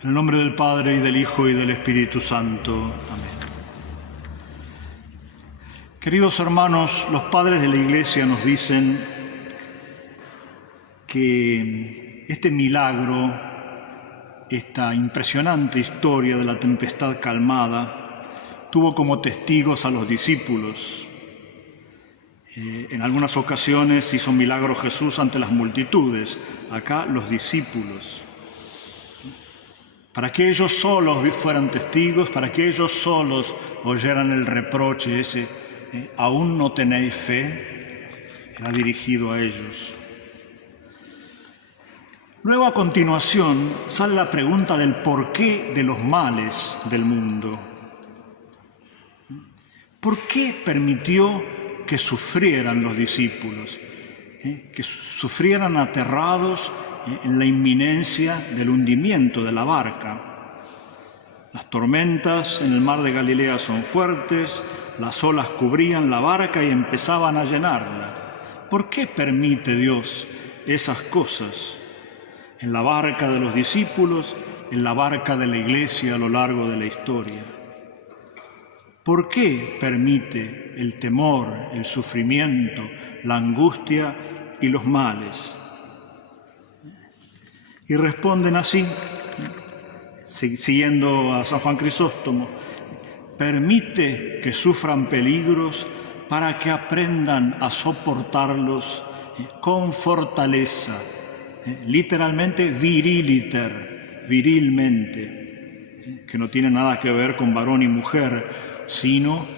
En el nombre del Padre, y del Hijo, y del Espíritu Santo. Amén. Queridos hermanos, los padres de la Iglesia nos dicen que este milagro, esta impresionante historia de la tempestad calmada, tuvo como testigos a los discípulos. En algunas ocasiones hizo milagros Jesús ante las multitudes, acá los discípulos. Para que ellos solos fueran testigos, para que ellos solos oyeran el reproche ese, aún no tenéis fe, era dirigido a ellos. Luego, a continuación, sale la pregunta del porqué de los males del mundo. ¿Por qué permitió que sufrieran los discípulos? Que sufrieran aterrados en la inminencia del hundimiento de la barca. Las tormentas en el mar de Galilea son fuertes, las olas cubrían la barca y empezaban a llenarla. ¿Por qué permite Dios esas cosas? En la barca de los discípulos, en la barca de la Iglesia a lo largo de la historia. ¿Por qué permite el temor, el sufrimiento, la angustia y los males? Y responden así, siguiendo a San Juan Crisóstomo: permite que sufran peligros para que aprendan a soportarlos con fortaleza, literalmente viriliter, virilmente, que no tiene nada que ver con varón y mujer, sino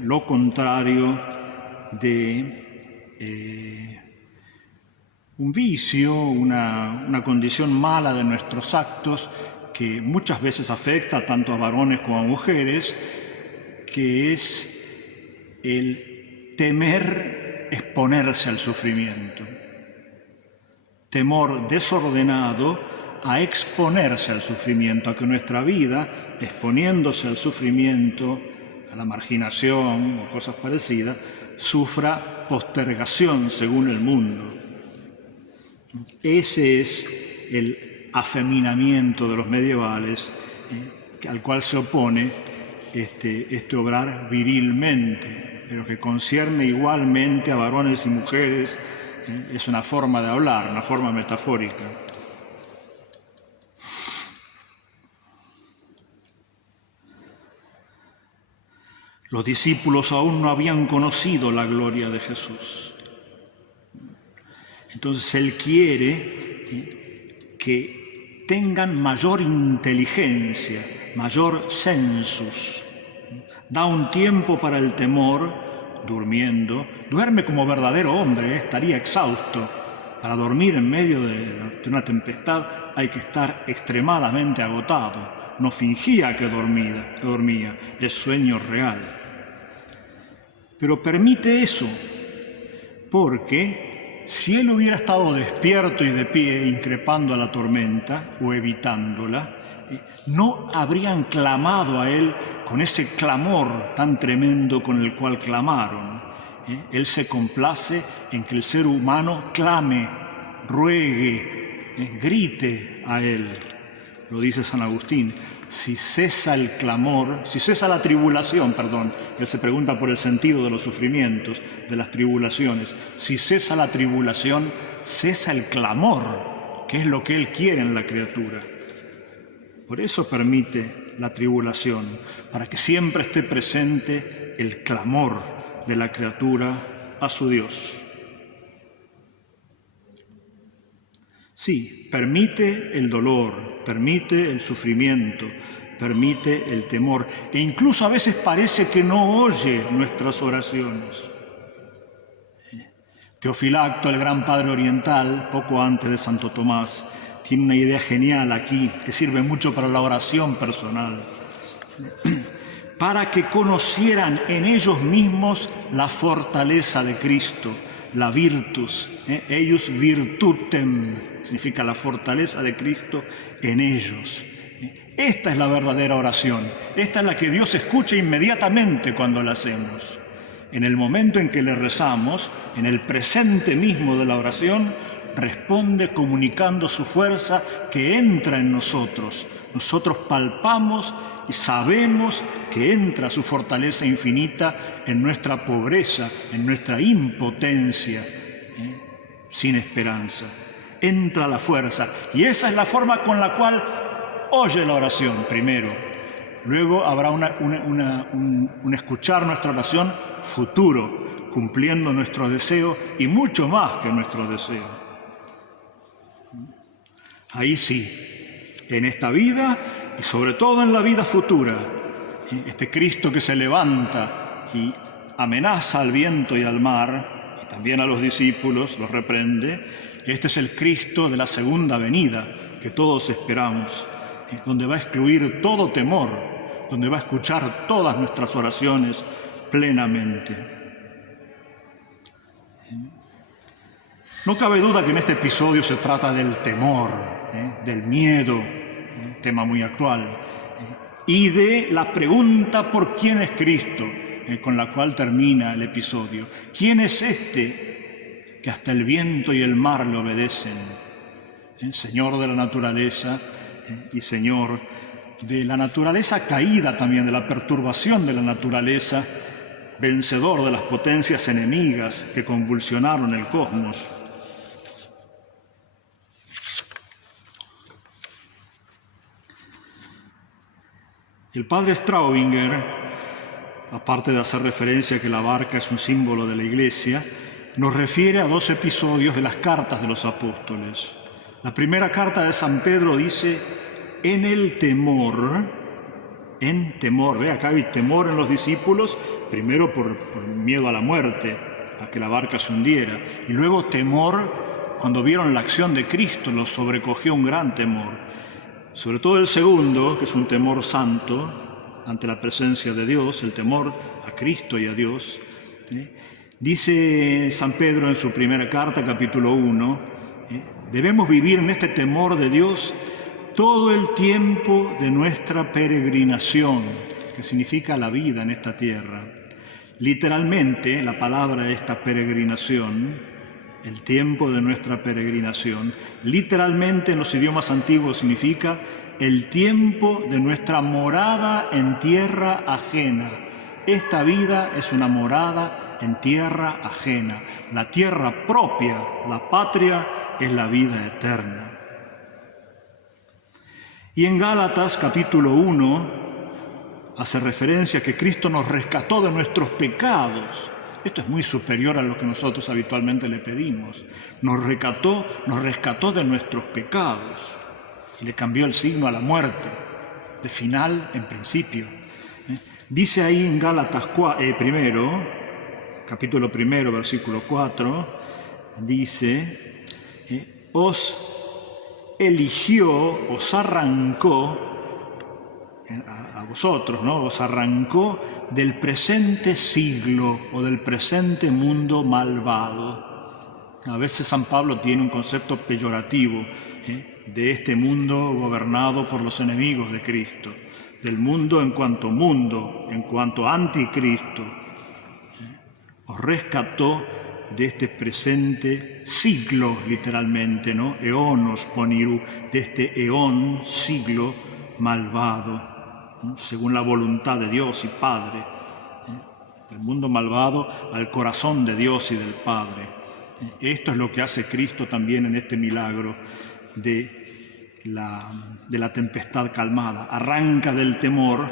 lo contrario de un vicio, una condición mala de nuestros actos que muchas veces afecta tanto a varones como a mujeres, que es el temer exponerse al sufrimiento. Temor desordenado a exponerse al sufrimiento, a que nuestra vida, exponiéndose al sufrimiento, a la marginación o cosas parecidas, sufra postergación según el mundo. Ese es el afeminamiento de los medievales, al cual se opone este obrar virilmente, pero que concierne igualmente a varones y mujeres. Es una forma de hablar, una forma metafórica. Los discípulos aún no habían conocido la gloria de Jesús. Entonces Él quiere que tengan mayor inteligencia, mayor sensus. Da un tiempo para el temor, durmiendo. Duerme como verdadero hombre, estaría exhausto. Para dormir en medio de una tempestad hay que estar extremadamente agotado. No fingía que dormía, es sueño real. Pero permite eso, porque si él hubiera estado despierto y de pie, increpando a la tormenta o evitándola, no habrían clamado a él con ese clamor tan tremendo con el cual clamaron. Él se complace en que el ser humano clame, ruegue, grite a él. Lo dice San Agustín. Si cesa el clamor, si cesa la tribulación, él se pregunta por el sentido de los sufrimientos, de las tribulaciones. Si cesa la tribulación, cesa el clamor, que es lo que él quiere en la criatura. Por eso permite la tribulación, para que siempre esté presente el clamor de la criatura a su Dios. Sí, permite el dolor, permite el sufrimiento, permite el temor, e incluso a veces parece que no oye nuestras oraciones. Teofilacto, el gran padre oriental, poco antes de Santo Tomás, tiene una idea genial aquí, que sirve mucho para la oración personal. Para que conocieran en ellos mismos la fortaleza de Cristo, la virtus, eius virtutem, significa la fortaleza de Cristo en ellos. Esta es la verdadera oración, esta es la que Dios escucha inmediatamente cuando la hacemos. En el momento en que le rezamos, en el presente mismo de la oración, responde comunicando su fuerza que entra en nosotros. Nosotros palpamos y sabemos que entra su fortaleza infinita en nuestra pobreza, en nuestra impotencia, sin esperanza. Entra la fuerza, y esa es la forma con la cual oye la oración primero. Luego habrá un escuchar nuestra oración futuro, cumpliendo nuestro deseo y mucho más que nuestro deseo. Ahí sí, en esta vida y sobre todo en la vida futura, este Cristo que se levanta y amenaza al viento y al mar, y también a los discípulos, los reprende. Este es el Cristo de la segunda venida que todos esperamos, donde va a excluir todo temor, donde va a escuchar todas nuestras oraciones plenamente. No cabe duda que en este episodio se trata del temor, del miedo, tema muy actual, y de la pregunta por quién es Cristo, con la cual termina el episodio. ¿Quién es este que hasta el viento y el mar le obedecen? Señor de la naturaleza y Señor de la naturaleza caída también, de la perturbación de la naturaleza, vencedor de las potencias enemigas que convulsionaron el cosmos. El padre Straubinger, aparte de hacer referencia a que la barca es un símbolo de la Iglesia, nos refiere a 2 episodios de las cartas de los apóstoles. La primera carta de San Pedro dice: en el temor, acá hay temor en los discípulos, primero por miedo a la muerte, a que la barca se hundiera, y luego temor cuando vieron la acción de Cristo, los sobrecogió un gran temor. Sobre todo el segundo, que es un temor santo ante la presencia de Dios, el temor a Cristo y a Dios. Dice San Pedro en su primera carta, capítulo 1, debemos vivir en este temor de Dios todo el tiempo de nuestra peregrinación, que significa la vida en esta tierra. Literalmente, la palabra de esta peregrinación, el tiempo de nuestra peregrinación, literalmente en los idiomas antiguos significa el tiempo de nuestra morada en tierra ajena. Esta vida es una morada en tierra ajena. La tierra propia, la patria, es la vida eterna. Y en Gálatas capítulo 1 hace referencia a que Cristo nos rescató de nuestros pecados. Esto es muy superior a lo que nosotros habitualmente le pedimos. Nos rescató de nuestros pecados y le cambió el signo a la muerte, de final en principio. Dice ahí en Gálatas capítulo 1, versículo 4, dice, os eligió, os arrancó, a vosotros, ¿no? Os arrancó del presente siglo o del presente mundo malvado. A veces San Pablo tiene un concepto peyorativo de este mundo gobernado por los enemigos de Cristo, del mundo, en cuanto anticristo. Os rescató de este presente siglo, literalmente, ¿no? Eonos poniru, de este eón, siglo malvado, ¿no? Según la voluntad de Dios y Padre, del mundo malvado al corazón de Dios y del Padre. Esto es lo que hace Cristo también en este milagro de la tempestad calmada. Arranca del temor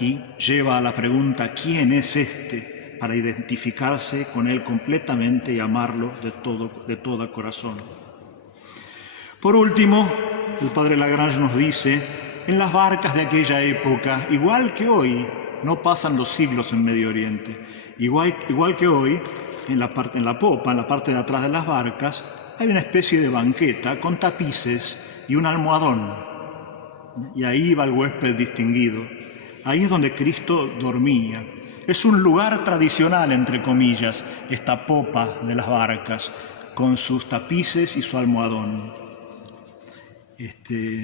y lleva a la pregunta: ¿quién es este?, para identificarse con él completamente y amarlo de todo corazón. Por último, el padre Lagrange nos dice: en las barcas de aquella época, igual que hoy, no pasan los siglos en Medio Oriente. Igual que hoy, en la popa, en la parte de atrás de las barcas, hay una especie de banqueta con tapices y un almohadón. Y ahí va el huésped distinguido. Ahí es donde Cristo dormía. Es un lugar tradicional, entre comillas, esta popa de las barcas, con sus tapices y su almohadón.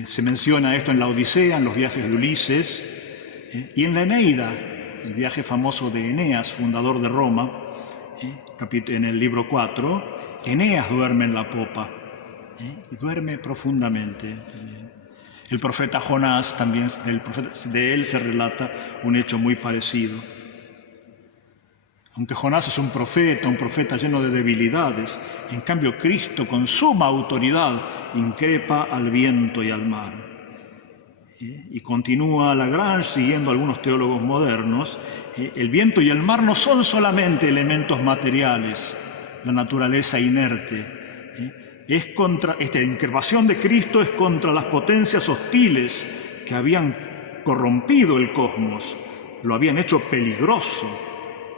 Se menciona esto en la Odisea, en los viajes de Ulises, y en la Eneida, el viaje famoso de Eneas, fundador de Roma, en el libro 4, Eneas duerme en la popa. y duerme profundamente. El profeta Jonás, también de él se relata un hecho muy parecido. Aunque Jonás es un profeta lleno de debilidades, en cambio Cristo con suma autoridad increpa al viento y al mar. Y continúa Lagrange, siguiendo algunos teólogos modernos, el viento y el mar no son solamente elementos materiales, la naturaleza inerte. Esta increpación de Cristo es contra las potencias hostiles que habían corrompido el cosmos, lo habían hecho peligroso,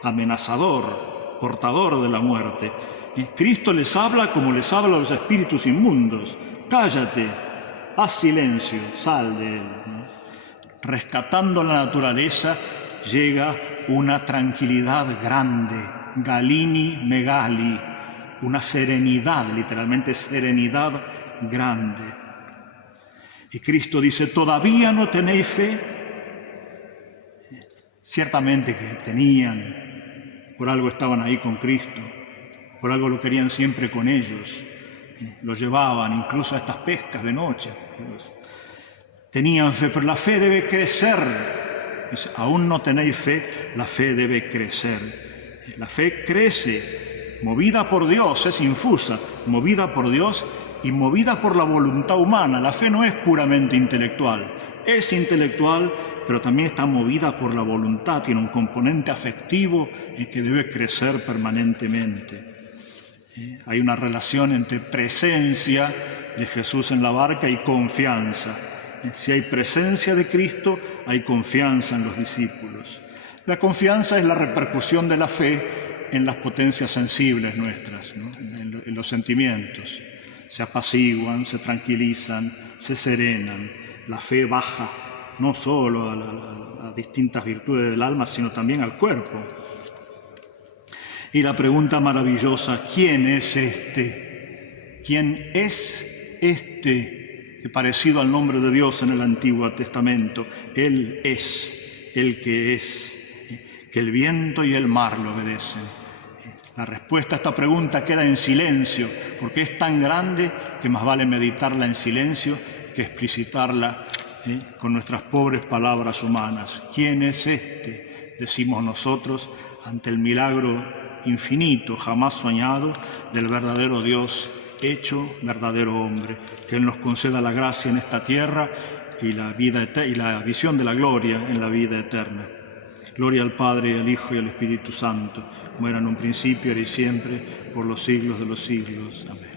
amenazador, portador de la muerte. Cristo les habla como les habla a los espíritus inmundos: cállate, haz silencio, sal de él. Rescatando la naturaleza llega una tranquilidad grande, galini megali, una serenidad, literalmente serenidad grande. Y Cristo dice: ¿todavía no tenéis fe? Ciertamente que tenían, por algo estaban ahí con Cristo, por algo lo querían siempre con ellos, lo llevaban incluso a estas pescas de noche. Tenían fe, pero la fe debe crecer. Dice: aún no tenéis fe, la fe debe crecer. La fe crece, movida por Dios, es infusa, movida por Dios y movida por la voluntad humana. La fe no es puramente intelectual, es intelectual, pero también está movida por la voluntad, tiene un componente afectivo que debe crecer permanentemente. Hay una relación entre presencia de Jesús en la barca y confianza. Si hay presencia de Cristo, hay confianza en los discípulos. La confianza es la repercusión de la fe en las potencias sensibles nuestras, ¿no? En los sentimientos. Se apaciguan, se tranquilizan, se serenan. La fe baja no solo a distintas virtudes del alma, sino también al cuerpo. Y la pregunta maravillosa: ¿quién es este? ¿Quién es este parecido al nombre de Dios en el Antiguo Testamento? Él es el que es, que el viento y el mar le obedecen. La respuesta a esta pregunta queda en silencio, porque es tan grande que más vale meditarla en silencio que explicitarla con nuestras pobres palabras humanas. ¿Quién es este?, decimos nosotros, ante el milagro infinito, jamás soñado, del verdadero Dios hecho verdadero hombre. Que Él nos conceda la gracia en esta tierra y la visión de la gloria en la vida eterna. Gloria al Padre, al Hijo y al Espíritu Santo, como era en un principio, ahora y siempre, por los siglos de los siglos. Amén.